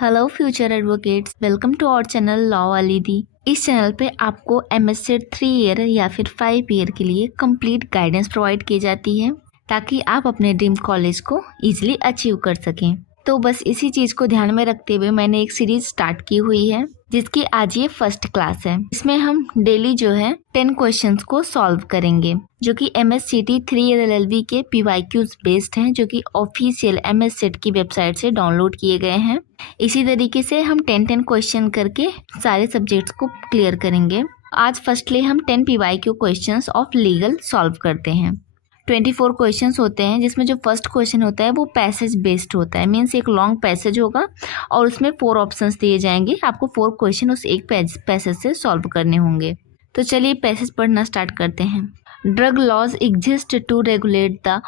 Hello future advocates, welcome to our channel law वाली दी। इस चैनल पे आपको एमएससी 3 ईयर या फिर 5 ईयर के लिए कंप्लीट गाइडेंस प्रोवाइड की जाती है ताकि आप अपने ड्रीम कॉलेज को इजीली अचीव कर सकें। तो बस इसी चीज़ को ध्यान में रखते हुए मैंने एक सीरीज स्टार्ट की हुई है जिसकी आज ये फर्स्ट क्लास है। इसमें हम डेली जो है 10 क्वेश्चंस को सॉल्व करेंगे जो कि MSCT 3 ईयर LLB के PYQs बेस्ड हैं, जो कि ऑफिशियल MSCT की वेबसाइट से डाउनलोड किए गए हैं। इसी तरीके से हम 10 क्वेश्चन करके सारे सब्जेक्ट्स को क्लियर करेंगे। आज फर्स्टली हम 10 PYQ questions of legal solve करते हैं। 24 क्वेश्चंस होते हैं जिसमें जो फर्स्ट क्वेश्चन होता है वो पैसेज बेस्ड होता है। मीन्स एक लॉन्ग पैसेज होगा और उसमें 4 ऑप्शंस दिए जाएंगे। आपको 4 क्वेश्चन उस एक पैसेज से सॉल्व करने होंगे। तो चलिए पैसेज पढ़ना स्टार्ट करते हैं। Drug laws exist to regulate the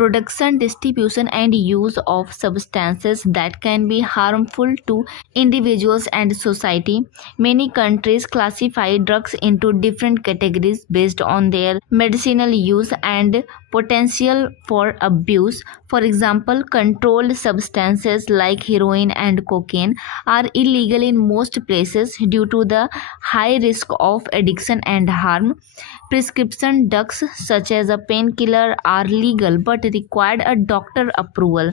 production, distribution and use of substances that can be harmful to individuals and society. Many countries classify drugs into different categories based on their medicinal use and potential for abuse. For example, controlled substances like heroin and cocaine are illegal in most places due to the high risk of addiction and harm. Prescription drugs such as a painkiller are legal but required a doctor approval.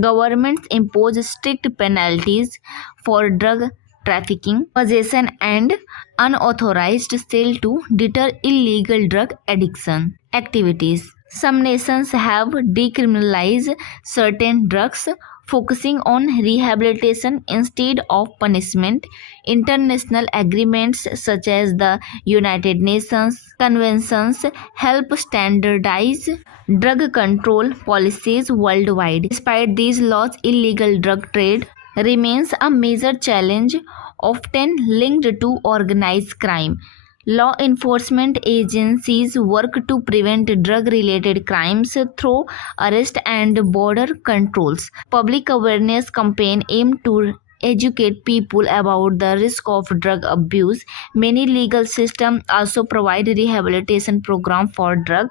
Governments impose strict penalties for drug trafficking, possession and unauthorized sale to deter illegal drug addiction activities. Some nations have decriminalized certain drugs, focusing on rehabilitation instead of punishment. International agreements such as the United Nations conventions help standardize drug control policies worldwide. Despite these laws, illegal drug trade remains a major challenge, often linked to organized crime. Law enforcement agencies work to prevent drug-related crimes through arrest and border controls. Public awareness campaigns aim to educate people about the risk of drug abuse. Many legal systems also provide rehabilitation programs for drug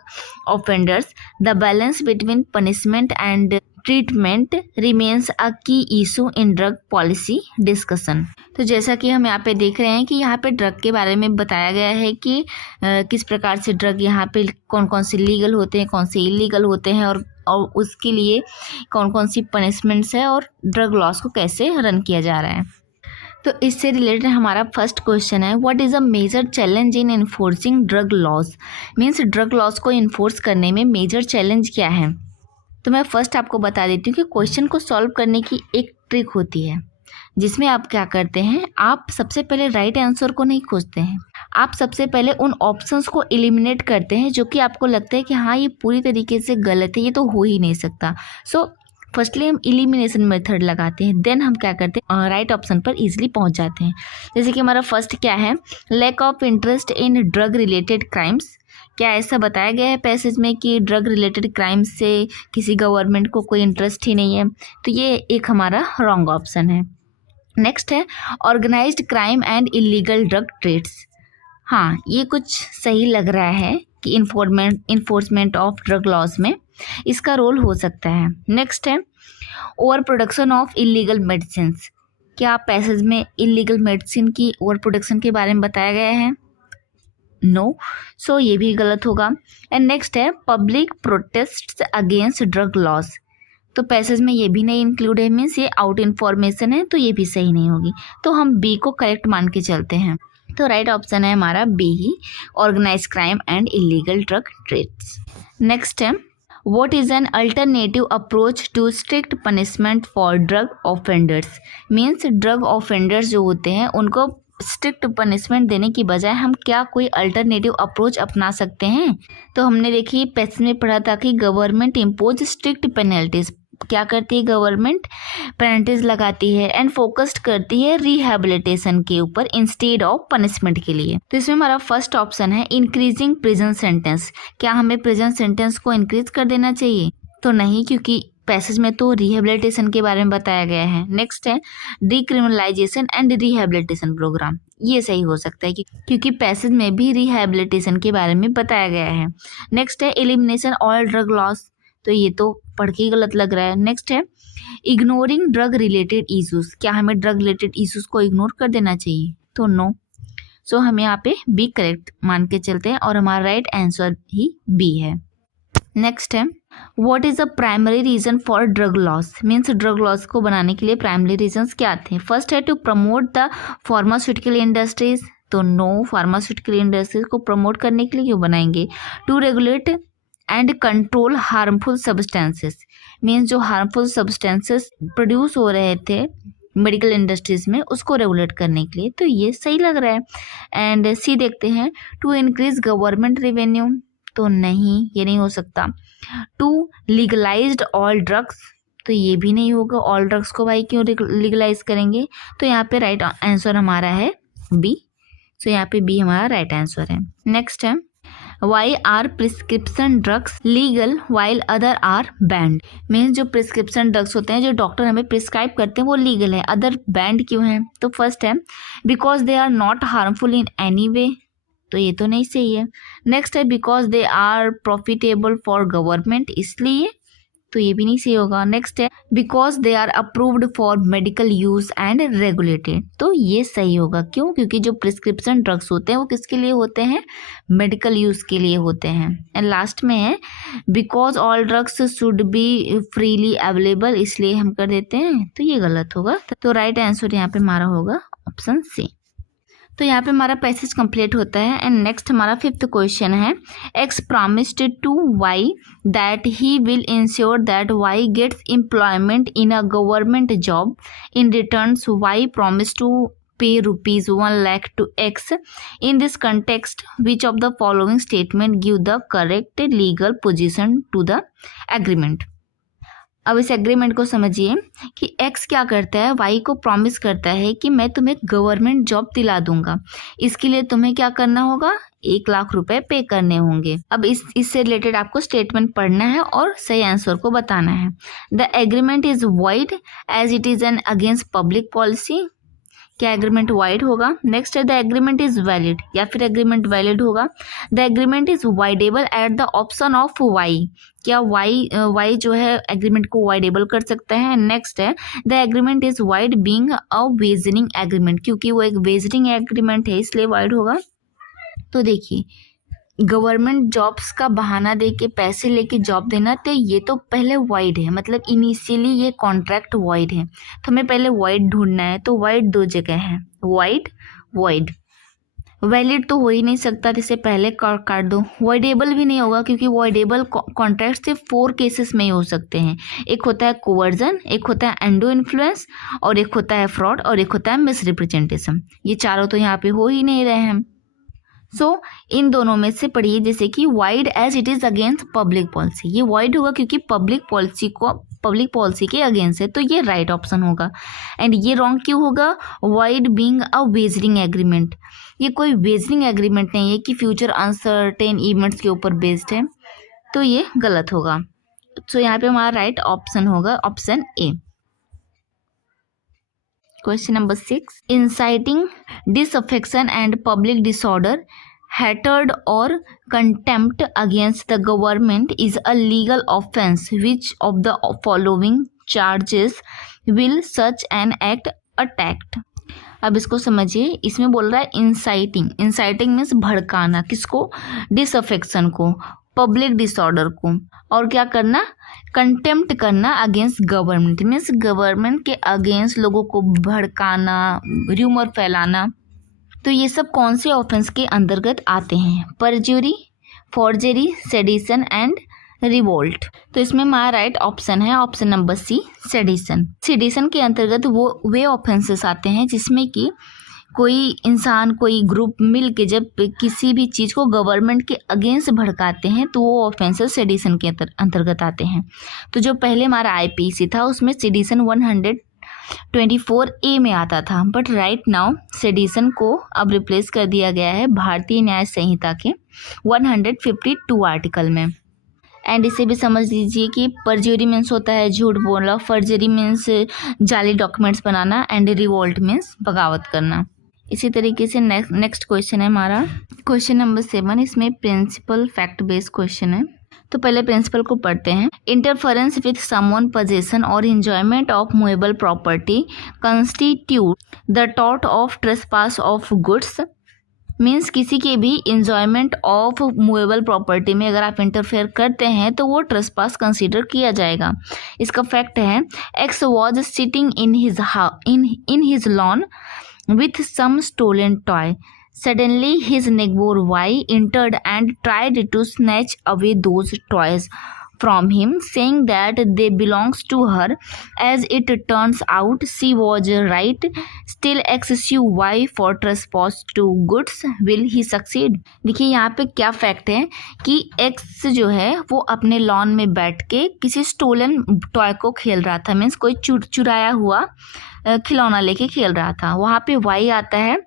offenders. The balance between punishment and treatment remains a key issue in drug policy discussion. तो जैसा कि हम यहाँ पे देख रहे हैं कि यहाँ पे ड्रग के बारे में बताया गया है कि किस प्रकार से ड्रग यहाँ पे कौन कौन से लीगल होते हैं, कौन से इलीगल होते हैं और उसके लिए कौन कौन सी पनिशमेंट्स है और ड्रग लॉस को कैसे रन किया जा रहा है। तो इससे रिलेटेड हमारा फर्स्ट क्वेश्चन है, what is a major challenge in enforcing drug laws. Means drug laws को इन्फोर्स करने में मेजर चैलेंज क्या है। तो मैं फर्स्ट आपको बता देती हूँ कि क्वेश्चन को सॉल्व करने की एक ट्रिक होती है जिसमें आप क्या करते हैं, आप सबसे पहले राइट आंसर को नहीं खोजते हैं, आप सबसे पहले उन ऑप्शंस को एलिमिनेट करते हैं जो कि आपको लगता है कि हाँ ये पूरी तरीके से गलत है, ये तो हो ही नहीं सकता। सो फर्स्टली हम एलिमिनेशन मेथड लगाते हैं, देन हम क्या करते हैं राइट ऑप्शन पर इजीली पहुंच जाते हैं। जैसे कि हमारा फर्स्ट क्या है, lack of interest in drug related crimes. क्या ऐसा बताया गया है पैसेज में कि ड्रग रिलेटेड क्राइम से किसी गवर्नमेंट को कोई इंटरेस्ट ही नहीं है, तो ये एक हमारा रॉन्ग ऑप्शन है। नेक्स्ट है organised crime and illegal drug trades. हाँ, ये कुछ सही लग रहा है कि इन्फोर्समेंट ऑफ ड्रग लॉज में इसका रोल हो सकता है। नेक्स्ट है over production of illegal medicine. क्या पैसेज में इलीगल मेडिसिन की ओवर प्रोडक्शन के बारे में बताया गया है? नो, सो ये भी गलत होगा। एंड नेक्स्ट है public protest against drug loss. तो पैसेज में ये भी नहीं इंक्लूड है, मीन्स ये आउट इन्फॉर्मेशन है, तो ये भी सही नहीं होगी। तो हम बी को करेक्ट मान के चलते हैं। तो राइट ऑप्शन है हमारा बी ही, organise crime and illegal drug trades. Next है What is an alternative approach to strict punishment for drug offenders? Means drug offenders जो होते हैं उनको स्ट्रिक्ट पनिशमेंट देने की बजाय हम क्या कोई अल्टरनेटिव अप्रोच अपना सकते हैं। तो हमने देखिए पैसेज में पढ़ा था कि गवर्नमेंट इम्पोज स्ट्रिक्ट पेनल्टीज। क्या करती है गवर्नमेंट? पेनल्टीज लगाती है एंड फोकस्ड करती है रिहैबिलिटेशन के ऊपर इंस्टेड ऑफ पनिशमेंट के लिए। तो इसमें हमारा फर्स्ट ऑप्शन है इंक्रीजिंग प्रिजन सेंटेंस। क्या हमें प्रिजन सेंटेंस को इंक्रीज कर देना चाहिए? तो नहीं, क्योंकि पैसेज में तो रिहेबिलिटेशन के बारे में बताया गया है। नेक्स्ट है डिक्रिमिनलाइजेशन एंड रिहेबिलिटेशन प्रोग्राम। ये सही हो सकता है क्योंकि पैसेज में भी रिहेबिलिटेशन के बारे में बताया गया है। नेक्स्ट है एलिमिनेशन ऑल ड्रग लॉस। तो ये तो पढ़ के ही गलत लग रहा है। नेक्स्ट है इग्नोरिंग ड्रग रिलेटेड इश्यूज, क्या हमें ड्रग रिलेटेड इश्यूज को इग्नोर कर देना चाहिए? तो नो। सो हम यहाँ पे बी करेक्ट मान के चलते हैं और हमारा राइट आंसर ही बी है। नेक्स्ट है what is the primary reason for drug laws, means drug laws को बनाने के लिए प्राइमरी रीजंस क्या थे? फर्स्ट है to promote the pharmaceutical industries, तो नो, फार्मास्यूटिकल इंडस्ट्रीज को प्रमोट करने के लिए क्यों बनाएंगे? To regulate and control harmful substances, means जो हार्मफुल सब्सटेंसेस प्रोड्यूस हो रहे थे मेडिकल इंडस्ट्रीज में उसको रेगुलेट करने के लिए, तो ये सही लग रहा है। एंड सी देखते हैं टू इंक्रीज गवर्नमेंट रेवेन्यू, तो नहीं, ये नहीं हो सकता। टू लीगलाइज्ड ऑल ड्रग्स, तो ये भी नहीं होगा, ऑल ड्रग्स को भाई क्यों लीगलाइज करेंगे? तो यहाँ पे राइट आंसर हमारा है बी। सो यहाँ पे बी हमारा राइट आंसर है। नेक्स्ट है why are prescription drugs legal while other are banned, means जो प्रिस्क्रिप्शन ड्रग्स होते हैं जो डॉक्टर हमें प्रिस्क्राइब करते हैं वो लीगल है, अदर बैंड क्यों है? तो फर्स्ट है because they are not harmful in any way, तो ये तो नहीं सही है। नेक्स्ट है because they are profitable for government, इसलिए, तो ये भी नहीं सही होगा। नेक्स्ट है because they are approved for medical use and regulated, तो ये सही होगा। क्यों? क्योंकि जो प्रिस्क्रिप्शन ड्रग्स होते हैं वो किसके लिए होते हैं? मेडिकल यूज के लिए होते हैं। एंड लास्ट में है because all drugs should be freely available, इसलिए हम कर देते हैं, तो ये गलत होगा। तो राइट आंसर यहाँ पे हमारा होगा ऑप्शन सी। तो यहाँ पे हमारा पैसेज कंप्लीट होता है। एंड नेक्स्ट हमारा फिफ्थ क्वेश्चन है X promised to Y that he will ensure that Y gets employment in a government job, in returns Y promise to pay rupees 1 lakh to X. In this context, which of the following statement give the correct legal position to the agreement? अब इस agreement को समझिए कि x क्या करता है, Y को promise करता है कि मैं तुम्हें गवर्नमेंट जॉब दिला दूंगा, इसके लिए तुम्हें क्या करना होगा? 1 लाख रुपए पे करने होंगे। अब इससे रिलेटेड आपको स्टेटमेंट पढ़ना है और सही आंसर को बताना है। The agreement is void as it is an against public policy, क्या एग्रीमेंट वाइड होगा? नेक्स्ट है द एग्रीमेंट इज वैलिड, या फिर एग्रीमेंट वैलिड होगा। The agreement is voidable at the option of Y, क्या वाई जो है एग्रीमेंट को वाइडेबल कर सकता है। नेक्स्ट है the agreement is wide being a वेजनिंग agreement, क्योंकि वो एक वेजनिंग एग्रीमेंट है इसलिए वाइड होगा। तो देखिए गवर्नमेंट जॉब्स का बहाना दे के पैसे लेके जॉब देना, तो ये तो पहले वाइड है, मतलब इनिशियली ये कॉन्ट्रैक्ट वाइड है, तो हमें पहले वाइड ढूंढना है। तो वाइड 2 जगह है, वाइड वॉइड। वैलिड तो हो ही नहीं सकता, जिसे पहले काट दो। वॉइडेबल भी नहीं होगा क्योंकि वॉइडेबल कॉन्ट्रैक्ट सिर्फ 4 केसेस में ही हो सकते हैं, एक होता है कोवर्जन, एक होता है एंडो इन्फ्लुएंस, और एक होता है फ्रॉड, और एक होता है मिसरिप्रेजेंटेशन। ये चारों तो यहाँ पे हो ही नहीं रहे हैं। सो इन दोनों में से पढ़िए, जैसे कि void as it is against public policy, ये वाइड होगा क्योंकि पब्लिक पॉलिसी के अगेंस्ट है, तो ये राइट ऑप्शन होगा। एंड ये रॉन्ग क्यों होगा? Void being a wagering agreement, ये कोई वेजरिंग एग्रीमेंट नहीं है कि फ्यूचर अनसर्टेन इवेंट्स के ऊपर बेस्ड है, तो ये गलत होगा। तो यहाँ पे हमारा राइट ऑप्शन होगा option A. Question number 6. Inciting disaffection and public disorder, hatred or contempt against the government is a legal offense. Which of the following charges will such an act attack? अब इसको समझिए, इसमें बोल रहा है inciting, inciting means भड़काना, किसको? Disaffection को, public disorder को, और क्या करना? कंटेम्प्ट करना अगेंस्ट गवर्नमेंट, मीन्स गवर्नमेंट के अगेंस्ट लोगों को भड़काना, र्यूमर फैलाना। तो ये सब कौन से ऑफेंस के अंतर्गत आते हैं? Perjury, forgery, sedition and revolt. तो इसमें हमारा राइट ऑप्शन है option number C, sedition. Sedition के अंतर्गत वो वे ऑफेंसेस आते हैं जिसमें कि कोई इंसान, कोई ग्रुप मिल के जब किसी भी चीज़ को गवर्नमेंट के अगेंस्ट भड़काते हैं तो वो ऑफेंसेस सेडिशन के अंतर्गत आते हैं। तो जो पहले हमारा आईपीसी था उसमें सेडिशन 124A में आता था, बट राइट नाउ सेडिशन को अब रिप्लेस कर दिया गया है भारतीय न्याय संहिता के 152 आर्टिकल में। एंड इसे भी समझ लीजिए कि परज्यूरी मीन्स होता है झूठ बोलना, फर्जरी मीन्स जाली documents banana, and revolt means बगावत करना। इसी तरीके से नेक्स्ट क्वेश्चन है हमारा क्वेश्चन नंबर 7। इसमें प्रिंसिपल फैक्ट बेस्ड क्वेश्चन है। तो पहले प्रिंसिपल को पढ़ते हैं। इंटरफेरेंस विथ समवन पोजेशन और enjoyment of movable property constitute the tort of trespass of goods. Means किसी के भी इंजॉयमेंट ऑफ मूवेबल प्रॉपर्टी में अगर आप इंटरफेयर करते हैं तो वो ट्रेसपास कंसीडर किया जाएगा। इसका फैक्ट है, x was sitting in his lawn with some stolen toy. Suddenly his neighbor Y entered and tried to snatch away those toys from him, saying that they belongs to her. As it turns out, she was right. Still X sue Y for trespass to goods. Will he succeed? देखिए यहाँ पे क्या fact है कि X जो है वो अपने लॉन में बैठ के किसी स्टोलन टॉय को खेल रहा था। मीन्स कोई चुराया हुआ खिलौना लेके खेल रहा था। वहाँ पे वाई आता है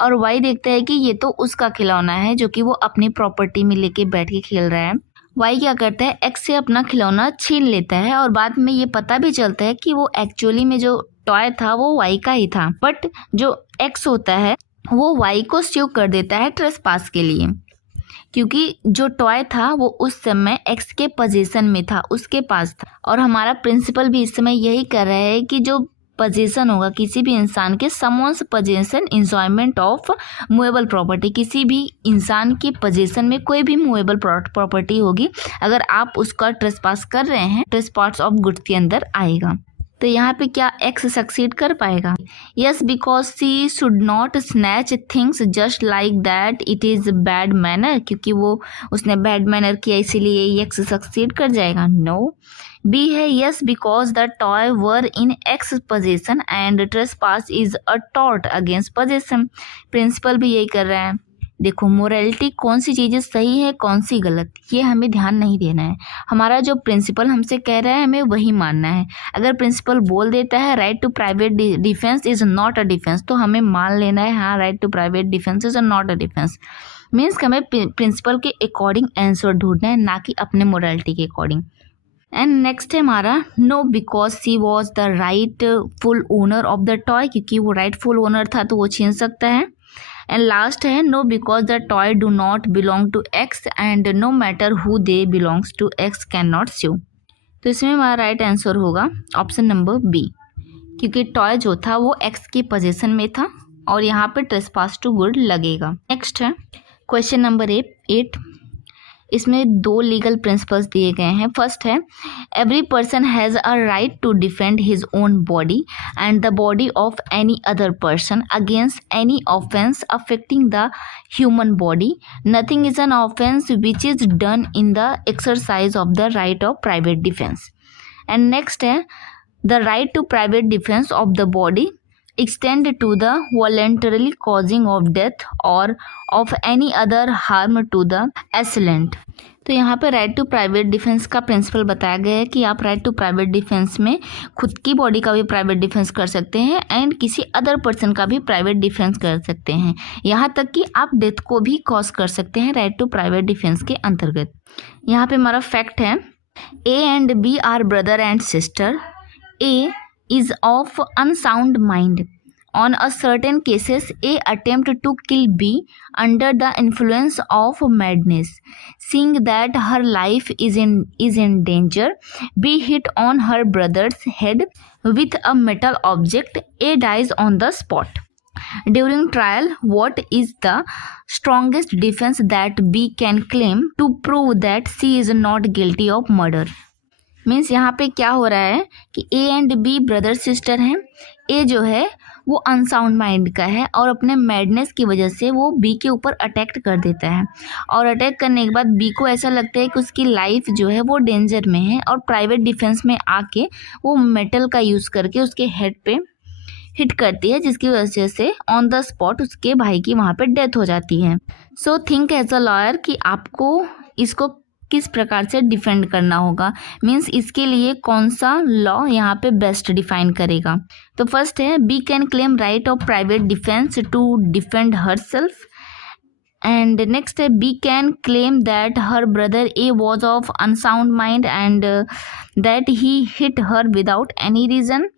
और वाई देखता है कि ये तो उसका खिलौना है जो कि वो अपनी प्रॉपर्टी में लेके बैठ के खेल रहा है। वाई क्या करता है, एक्स से अपना खिलौना छीन लेता है और बाद में ये पता भी चलता है कि वो एक्चुअली में जो टॉय था वो वाई का ही था। बट जो एक्स होता है वो वाई को स्यू कर देता है ट्रेसपास के लिए, क्योंकि जो टॉय था वो उस समय एक्स के पोजीशन में था, उसके पास था। और हमारा प्रिंसिपल भी इस समय यही कर रहा है कि जो पोजीशन होगा किसी भी इंसान के, someone's position enjoyment of movable property, किसी भी इंसान के पोजीशन में कोई भी मूवेबल प्रॉपर्टी होगी, अगर आप उसका ट्रेसपास कर रहे हैं ट्रेसपास ऑफ गुड्स के अंदर आएगा। तो यहाँ पे क्या एक्स सक्सीड कर पाएगा? Yes, because she should not snatch things just like that it is bad manner, क्योंकि वो उसने बैड मैनर किया इसीलिए एक्स सक्सीड कर जाएगा। नो। बी है, yes because the toy were in X possession and trespass is a tort against possession. Principle भी यही कर रहा है। देखो मोरालिटी कौन सी चीज़ें सही है कौन सी गलत, ये हमें ध्यान नहीं देना है। हमारा जो प्रिंसिपल हमसे कह रहा है हमें वही मानना है। अगर प्रिंसिपल बोल देता है right to private defence is not a defence, तो हमें मान लेना है हाँ right to private defence is not a defence. Means हमें प्रिंसिपल के अकॉर्डिंग आंसर ढूंढना है, ना कि अपने मोरालिटी के अकॉर्डिंग। एंड नेक्स्ट है हमारा no, because she was the rightful owner of the toy, क्योंकि वो राइटफुल ओनर था तो वो छीन सकता है। एंड लास्ट है no, because the toy do not belong to X and no matter who they belongs to X can not sue. तो इसमें हमारा राइट आंसर होगा ऑप्शन नंबर बी, क्योंकि टॉय जो था वो एक्स की पोजीशन में था और यहाँ पे ट्रेसपास टू गुड लगेगा। नेक्स्ट है क्वेश्चन नंबर 8। इसमें 2 लीगल प्रिंसिपल्स दिए गए हैं। फर्स्ट है, every person has a right to defend his own body and the body of any other person against any offence affecting the human body. Nothing is an offence which is done in the exercise of the right of private defence. And next है, the right to private defence of the body extend to the voluntarily causing of death or of any other harm to the assailant। तो यहाँ पे right to private defence का principal बताया गया है कि आप राइट टू प्राइवेट डिफेंस में खुद की बॉडी का भी प्राइवेट डिफेंस कर सकते हैं एंड किसी अदर पर्सन का भी प्राइवेट डिफेंस कर सकते हैं, यहाँ तक कि आप डेथ को भी कॉज कर सकते हैं राइट टू प्राइवेट डिफेंस के अंतर्गत। यहाँ पे हमारा फैक्ट है, A and B are brother and sister. A is of unsound mind. On a certain cases, A attempt to kill B under the influence of madness. Seeing that her life is in danger, B hit on her brother's head with a metal object. A dies on the spot. During trial, what is the strongest defense that B can claim to prove that she is not guilty of murder? Means यहाँ पे क्या हो रहा है कि A and B brother sister हैं। A जो है वो अनसाउंड माइंड का है और अपने मैडनेस की वजह से वो बी के ऊपर अटैक कर देता है और अटैक करने के बाद बी को ऐसा लगता है कि उसकी लाइफ जो है वो डेंजर में है और प्राइवेट डिफेंस में आके वो मेटल का यूज़ करके उसके हेड पे हिट करती है, जिसकी वजह से ऑन द स्पॉट उसके भाई की वहाँ पे डेथ हो जाती है। So think as a lawyer कि आपको इसको किस प्रकार से डिफेंड करना होगा, मीन्स इसके लिए कौन सा लॉ यहाँ पे बेस्ट डिफाइन करेगा। तो फर्स्ट है, B can claim right of private defence to defend her self. And next है, B can claim that her brother A was of unsound mind and that he hit her without any reason.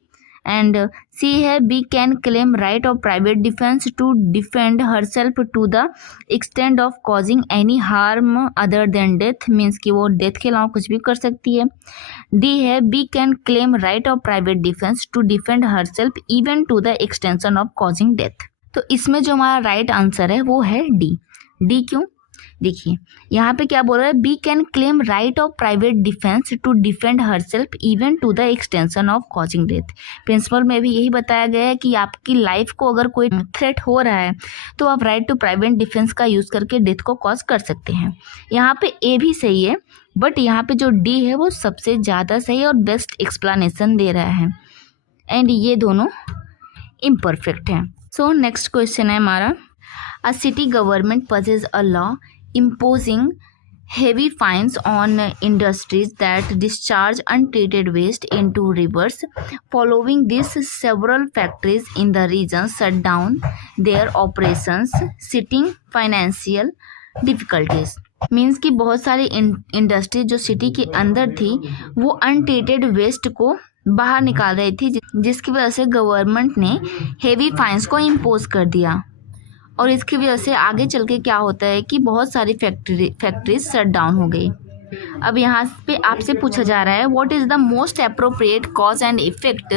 And C है B can claim right of private defence to defend herself to the extent of causing any harm other than death, means कि वो death के अलावा कुछ भी कर सकती है। डी है B can claim right of private defence to defend herself even to the extension of causing death. तो इसमें जो हमारा राइट आंसर है वो है डी। डी क्यों? देखिए यहाँ पे क्या बोल रहा है, B can claim right of private defence to defend herself even to the extension of causing death. Principle में भी यही बताया गया है कि आपकी लाइफ को अगर कोई थ्रेट हो रहा है तो आप राइट टू प्राइवेट डिफेंस का यूज़ करके डेथ को कॉज कर सकते हैं। यहाँ पे ए भी सही है, बट यहाँ पे जो डी है वो सबसे ज़्यादा सही और बेस्ट एक्सप्लेनेशन दे रहा है, एंड ये दोनों इम्परफेक्ट हैं। सो नेक्स्ट क्वेश्चन है हमारा, अ city government passes a law imposing heavy fines on industries that discharge untreated waste into rivers. Following this, several factories in the region shut down their operations, citing financial difficulties. Means कि बहुत सारी industry जो city के अंदर थी वो untreated waste को बाहर निकाल रही थी, जिसकी वजह से गवर्नमेंट ने हेवी फाइन्स को इम्पोज कर दिया। और इसकी वजह से आगे चल के क्या होता है कि बहुत सारी फैक्ट्रीज शट डाउन हो गई। अब यहाँ पे आपसे पूछा जा रहा है, what is the most appropriate cause and effect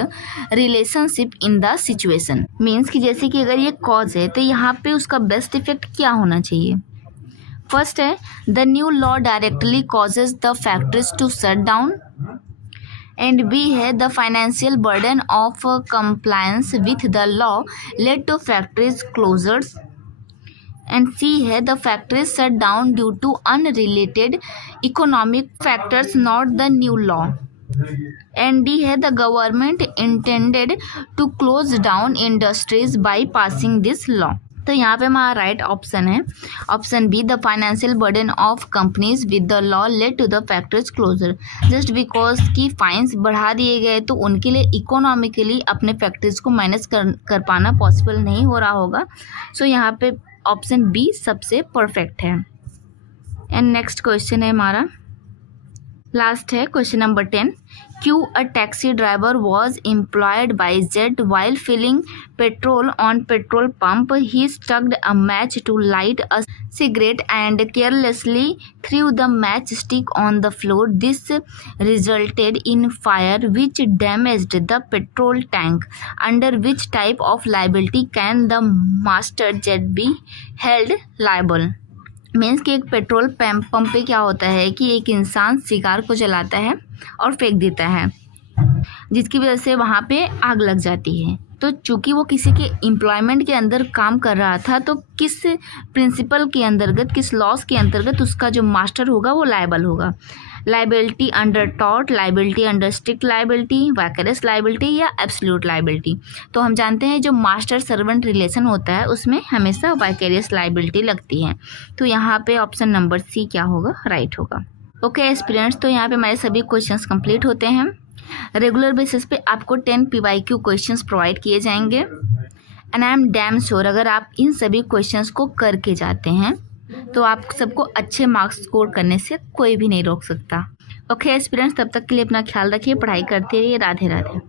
relationship in the situation. Means कि जैसे कि अगर ये कॉज है तो यहाँ पे उसका बेस्ट इफेक्ट क्या होना चाहिए। फर्स्ट है, the new law directly causes the factories to shut down, and B है the financial burden of compliance with the law led to factories closures, and C है the factories shut down due to unrelated economic factors not the new law, and D है the government intended to close down industries by passing this law. तो यहाँ पे हमारा right option है option B, the financial burden of companies with the law led to the factories closure. Just because की fines बढ़ा दिए गए तो उनके लिए इकोनॉमिकली अपने फैक्ट्रीज को मैनेज कर पाना पॉसिबल नहीं हो रहा होगा। सो यहाँ पे ऑप्शन बी सबसे परफेक्ट है। एंड नेक्स्ट क्वेश्चन है हमारा, लास्ट है question number 10, Q a taxi driver was employed by Z while filling petrol on petrol pump, he stuck a match to light a cigarette and carelessly threw the matchstick on the floor. This resulted in fire which damaged the petrol tank. Under which type of liability can the master jet be held liable? Means कि एक petrol pump पे क्या होता है कि एक इंसान cigar को जलाता है और फेंक देता है, जिसकी वजह से वहाँ पे आग लग जाती है। तो चूंकि वो किसी के एम्प्लॉयमेंट के अंदर काम कर रहा था, तो किस प्रिंसिपल के अंतर्गत, किस लॉस के अंतर्गत उसका जो मास्टर होगा वो लायबल होगा। Liability under tort, liability under strict liability, vicarious liability या एब्सोल्यूट लाइबिलिटी। तो हम जानते हैं जो मास्टर सर्वेंट रिलेशन होता है उसमें हमेशा वैकरियस लाइबिलिटी लगती है। तो यहाँ पे ऑप्शन नंबर सी क्या होगा, राइट होगा। ओके एस्पिरेंट्स, तो यहाँ पे हमारे सभी क्वेश्चंस कंप्लीट होते हैं। रेगुलर बेसिस पे आपको 10 PYQ क्वेश्चंस प्रोवाइड किए जाएंगे, and I am damn sure अगर आप इन सभी क्वेश्चंस को करके जाते हैं तो आप सबको अच्छे मार्क्स स्कोर करने से कोई भी नहीं रोक सकता। ओके एस्पिरेंट्स, तब तक के लिए अपना ख्याल रखिए, पढ़ाई करते रहिए। राधे राधे।